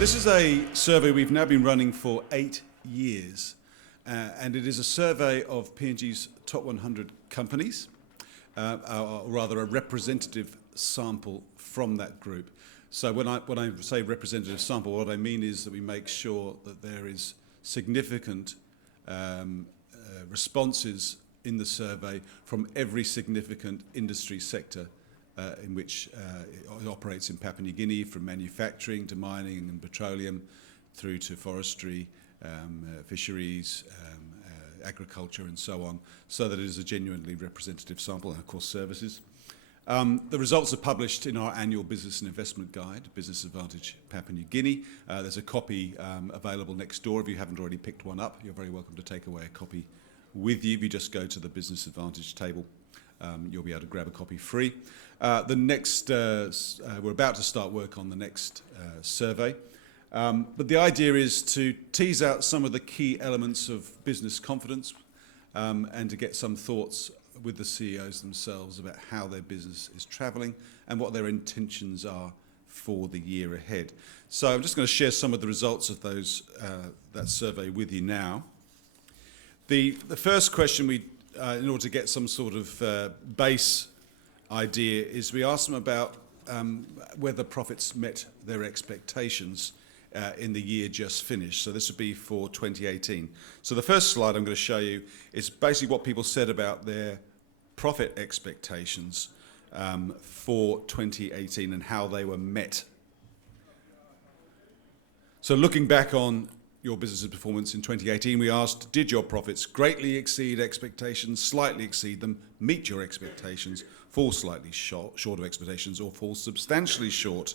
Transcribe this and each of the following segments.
This is a survey we've now been running for 8 years, and it is a survey of PNG's top 100 companies, or rather a representative sample from that group. So when I say representative sample, what I mean is that we make sure that there is significant responses in the survey from every significant industry sector in which it operates in Papua New Guinea, from manufacturing to mining and petroleum, through to forestry, fisheries, agriculture and so on, so that it is a genuinely representative sample, and of course services. The results are published in our annual Business and Investment Guide, Business Advantage Papua New Guinea. There's a copy available next door. If you haven't already picked one up, you're very welcome to take away a copy with you. If you just go to the Business Advantage table, you'll be able to grab a copy free. We're about to start work on the next survey. But the idea is to tease out some of the key elements of business confidence and to get some thoughts with the CEOs themselves about how their business is travelling and what their intentions are for the year ahead. So I'm just going to share some of the results of that survey with you now. The first question in order to get some sort of base idea, is we asked them about whether profits met their expectations in the year just finished. So this would be for 2018. So the first slide I'm going to show you is basically what people said about their profit expectations for 2018 and how they were met. So looking back on your business's performance in 2018, we asked, did your profits greatly exceed expectations, slightly exceed them, meet your expectations, fall slightly short of expectations, or fall substantially short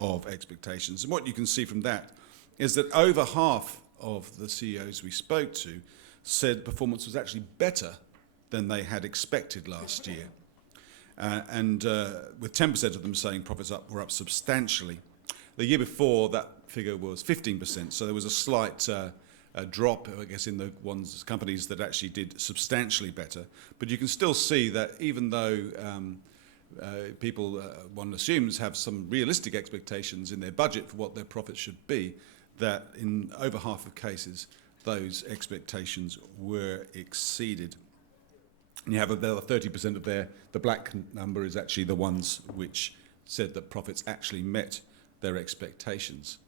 of expectations? And what you can see from that is that over half of the CEOs we spoke to said performance was actually better than they had expected last year. With 10% of them saying profits were up substantially. The year before, that figure was 15%, so there was a slight drop, I guess, in the companies that actually did substantially better. But you can still see that even though people, one assumes, have some realistic expectations in their budget for what their profits should be, that in over half of cases, those expectations were exceeded. And you have about 30% of the black number is actually the ones which said that profits actually met their expectations.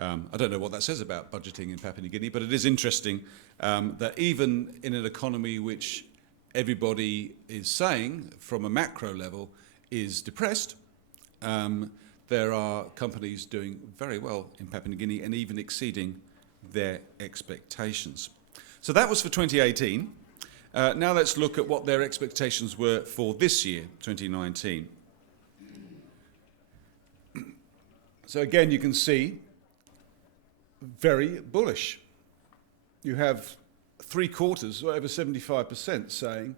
I don't know what that says about budgeting in Papua New Guinea, but it is interesting that even in an economy which everybody is saying, from a macro level, is depressed, there are companies doing very well in Papua New Guinea and even exceeding their expectations. So that was for 2018. Now let's look at what their expectations were for this year, 2019. So again, you can see very bullish. You have 3/4, or over 75%, saying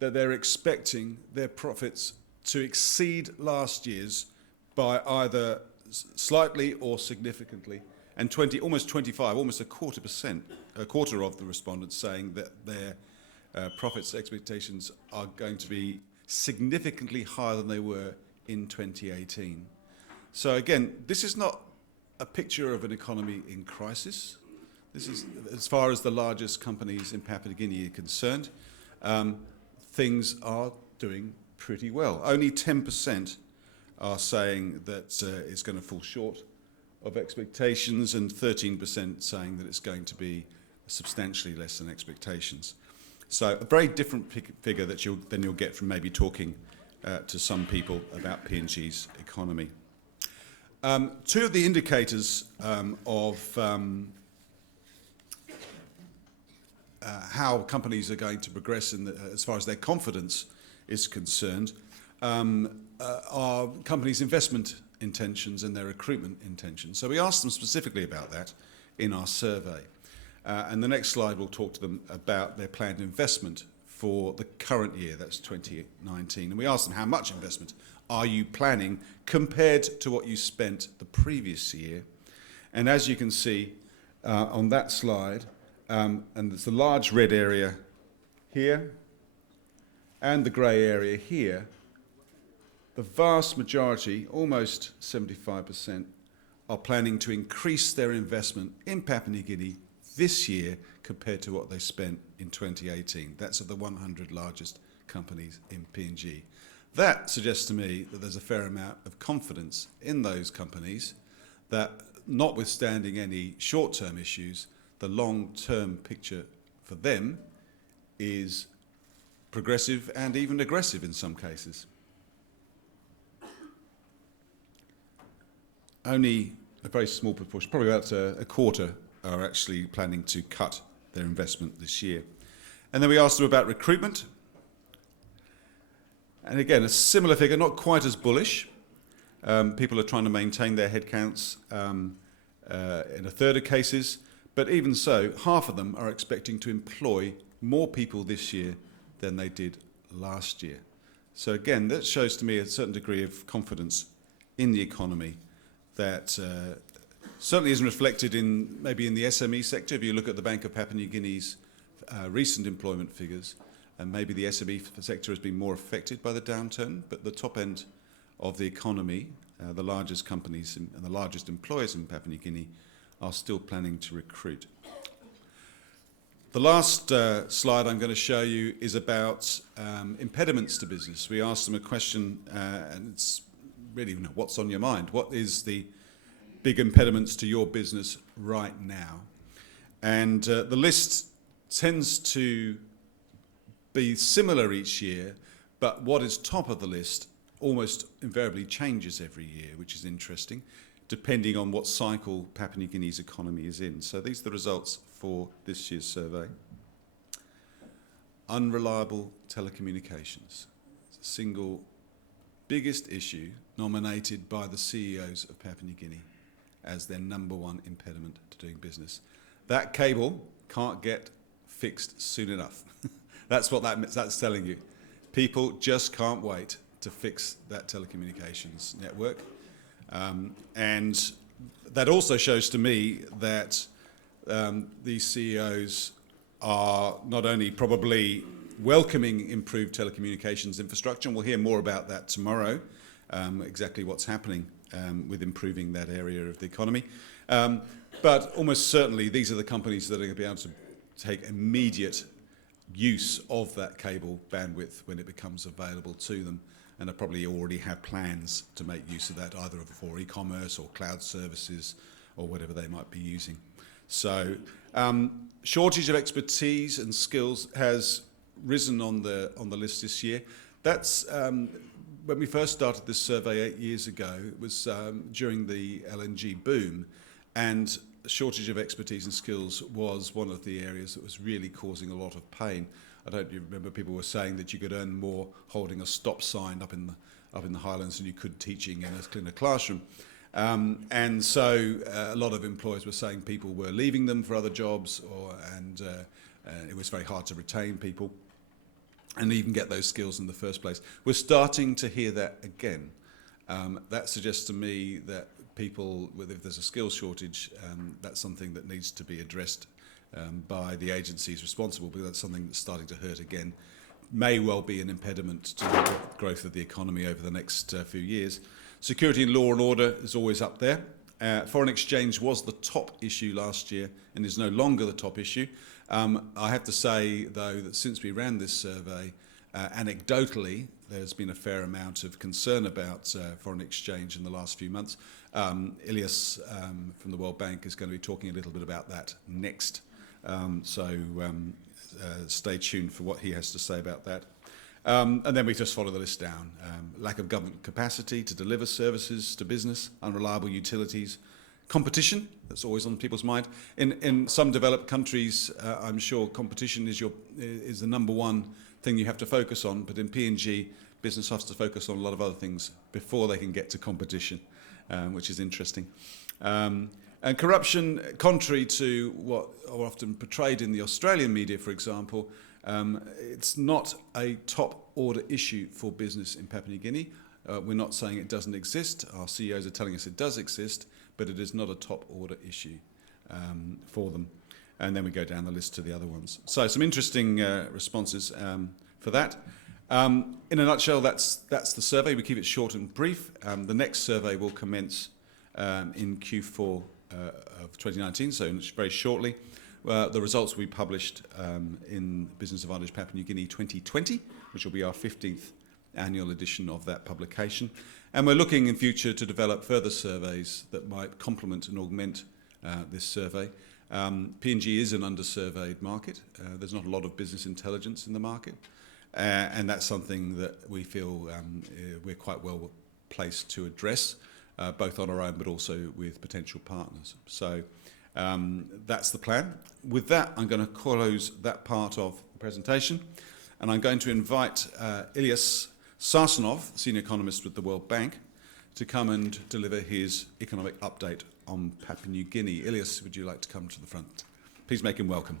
that they're expecting their profits to exceed last year's by either slightly or significantly, and almost 25, almost a quarter of the respondents saying that their profits expectations are going to be significantly higher than they were in 2018. So again, this is not a picture of an economy in crisis. This is, as far as the largest companies in Papua New Guinea are concerned, things are doing pretty well. Only 10% are saying that it's going to fall short of expectations, and 13% saying that it's going to be substantially less than expectations. So a very different figure than you'll get from maybe talking to some people about PNG's economy. Two of the indicators of how companies are going to progress as far as their confidence is concerned are companies' investment intentions and their recruitment intentions. So we asked them specifically about that in our survey. And the next slide will talk to them about their planned investment for the current year, that's 2019. And we asked them, how much investment are you planning compared to what you spent the previous year? And as you can see on that slide, and there's a large red area here and the grey area here, the vast majority, almost 75%, are planning to increase their investment in Papua New Guinea this year compared to what they spent in 2018. That's of the 100 largest companies in PNG. That suggests to me that there's a fair amount of confidence in those companies that, notwithstanding any short-term issues, the long-term picture for them is progressive and even aggressive in some cases. Only a very small proportion, probably about a quarter, are actually planning to cut their investment this year. And then we asked them about recruitment. And again, a similar figure, not quite as bullish. People are trying to maintain their headcounts in a third of cases, but even so, half of them are expecting to employ more people this year than they did last year. So again, that shows to me a certain degree of confidence in the economy that certainly isn't reflected in maybe in the SME sector. If you look at the Bank of Papua New Guinea's recent employment figures, and maybe the SME sector has been more affected by the downturn, but the top end of the economy, the largest companies and the largest employers in Papua New Guinea are still planning to recruit. The last slide I'm going to show you is about impediments to business. We asked them a question, and it's really what's on your mind? What is the big impediments to your business right now? And the list tends to be similar each year, but what is top of the list almost invariably changes every year, which is interesting, depending on what cycle Papua New Guinea's economy is in. So these are the results for this year's survey. Unreliable telecommunications. It's the single biggest issue nominated by the CEOs of Papua New Guinea as their number one impediment to doing business. That cable can't get fixed soon enough. That's what that's telling you. People just can't wait to fix that telecommunications network. And that also shows to me that these CEOs are not only probably welcoming improved telecommunications infrastructure, and we'll hear more about that tomorrow, exactly what's happening with improving that area of the economy. But almost certainly these are the companies that are going to be able to take immediate use of that cable bandwidth when it becomes available to them, and are probably already have plans to make use of that either for e-commerce or cloud services or whatever they might be using. So shortage of expertise and skills has risen on the list this year. That's when we first started this survey 8 years ago. It was during the LNG boom, and shortage of expertise and skills was one of the areas that was really causing a lot of pain. I don't remember people were saying that you could earn more holding a stop sign up in the Highlands than you could teaching in a classroom. And so a lot of employers were saying people were leaving them for other jobs, and it was very hard to retain people and even get those skills in the first place. We're starting to hear that again. That suggests to me that people, if there's a skills shortage, that's something that needs to be addressed by the agencies responsible, because that's something that's starting to hurt again. May well be an impediment to the growth of the economy over the next few years. Security and law and order is always up there. Foreign exchange was the top issue last year and is no longer the top issue. I have to say, though, that since we ran this survey, anecdotally, there's been a fair amount of concern about foreign exchange in the last few months. Ilias from the World Bank is going to be talking a little bit about that next. So stay tuned for what he has to say about that. And then we just follow the list down. Lack of government capacity to deliver services to business, unreliable utilities, competition, that's always on people's mind. In some developed countries, I'm sure competition is the number one thing you have to focus on, but in PNG, business has to focus on a lot of other things before they can get to competition, which is interesting. And corruption, contrary to what are often portrayed in the Australian media, for example, it's not a top order issue for business in Papua New Guinea. We're not saying it doesn't exist. Our CEOs are telling us it does exist, but it is not a top order issue for them. And then we go down the list to the other ones. So some interesting responses for that. In a nutshell, that's the survey. We keep it short and brief. The next survey will commence in Q4 of 2019, so very shortly. The results will be published in Business Advantage Papua New Guinea 2020, which will be our 15th annual edition of that publication. And we're looking in future to develop further surveys that might complement and augment this survey. PNG is an undersurveyed market. There's not a lot of business intelligence in the market. And that's something that we feel we're quite well placed to address, both on our own but also with potential partners. So that's the plan. With that, I'm going to close that part of the presentation, and I'm going to invite Ilyas Sarsenov, Senior Economist with the World Bank, to come and deliver his economic update on Papua New Guinea. Ilyas, would you like to come to the front? Please make him welcome.